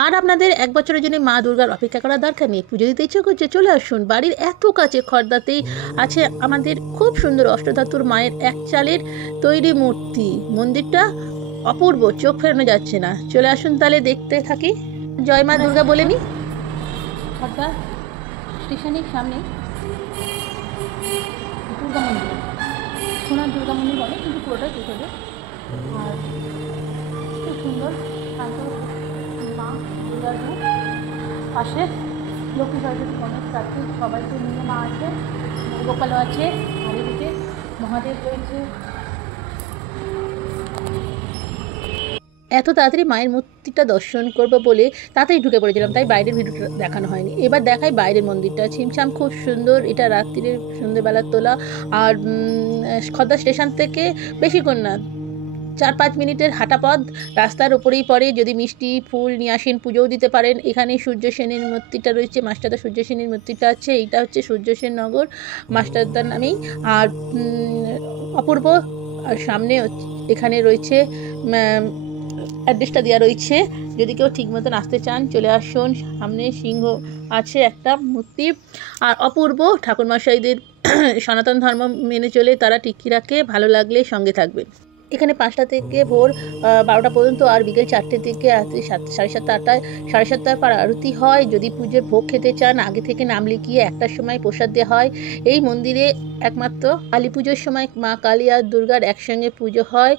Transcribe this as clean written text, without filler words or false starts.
আর আপনাদের এক বছরের জন্য মা দুর্গার অপেক্ষা করার দরকার নেই। পুজো দিতে ইচ্ছে করছে, চলে আসুন। বাড়ির এত কাছে খড়দাতেই আছে আমাদের খুব সুন্দর অষ্টধাতুর মায়ের এক চালের তৈরি মূর্তি। মন্দিরটা অপূর্ব, চোখ ফেরানো যাচ্ছে না। চলে আসুন তাহলে দেখতে থাকি। জয় মা দুর্গা বলে নি। খড়দা স্টেশনের সামনে দুর্গা মন্দির, সোনার দুর্গা মন্দির বলে, কিন্তু পুরোটাই পিছনে। আর খুব সুন্দর শান্ত মা দুর্গার রূপ। পাশে লক্ষ্মী সরস্বতী গণেশ কার্তিক সবাইকে নিয়ে মা আছে, গোপালও আছে, আর এদিকে মহাদেব রয়েছে। এত তাড়াতাড়ি মায়ের মূর্তিটা দর্শন করবো বলে তাড়াতাড়ি ঢুকে পড়েছিলাম, তাই বাইরের ভিডিওটা দেখানো হয়নি। এবার দেখাই বাইরের মন্দিরটা। ছিমছাম খুব সুন্দর। এটা রাত্রির সন্ধ্যেবেলার তোলা। আর খদ্দা স্টেশন থেকে বেশিক্ষণ না, 4-5 মিনিটের হাঁটা পথ। রাস্তার ওপরেই পড়ে। যদি মিষ্টি ফুল নিয়ে আসেন, পুজোও দিতে পারেন। এখানে সূর্য সেনের মূর্তিটা রয়েছে, মাস্টারদা সূর্য সেনের মূর্তিটা আছে। এইটা হচ্ছে সূর্য সেন নগর মাস্টারদার নামেই। আর অপূর্ব। আর সামনে এখানে রয়েছে অ্যাড্রেসটা দেওয়া রয়েছে। যদি কেউ ঠিক মতন আসতে চান চলে আসুন। সামনে সিংহ আছে একটা মূর্তি। আর অপূর্ব ঠাকুরমশাইদের সনাতন ধর্ম মেনে চলে তারা টিকি রাখে। ভালো লাগলে সঙ্গে থাকবেন। এখানে 5টা থেকে ভোর 12টা পর্যন্ত, আর বিকেল 4টে থেকে রাত্রি 7:30 8টায় 7:30টার পর আরতি হয়। যদি পুজোর ভোগ খেতে চান আগে থেকে নাম লিখিয়ে 1টার সময় প্রসাদ দেওয়া হয়। এই মন্দিরে একমাত্র কালী পুজোর সময় মা কালী আর দুর্গার একসঙ্গে পুজো হয়।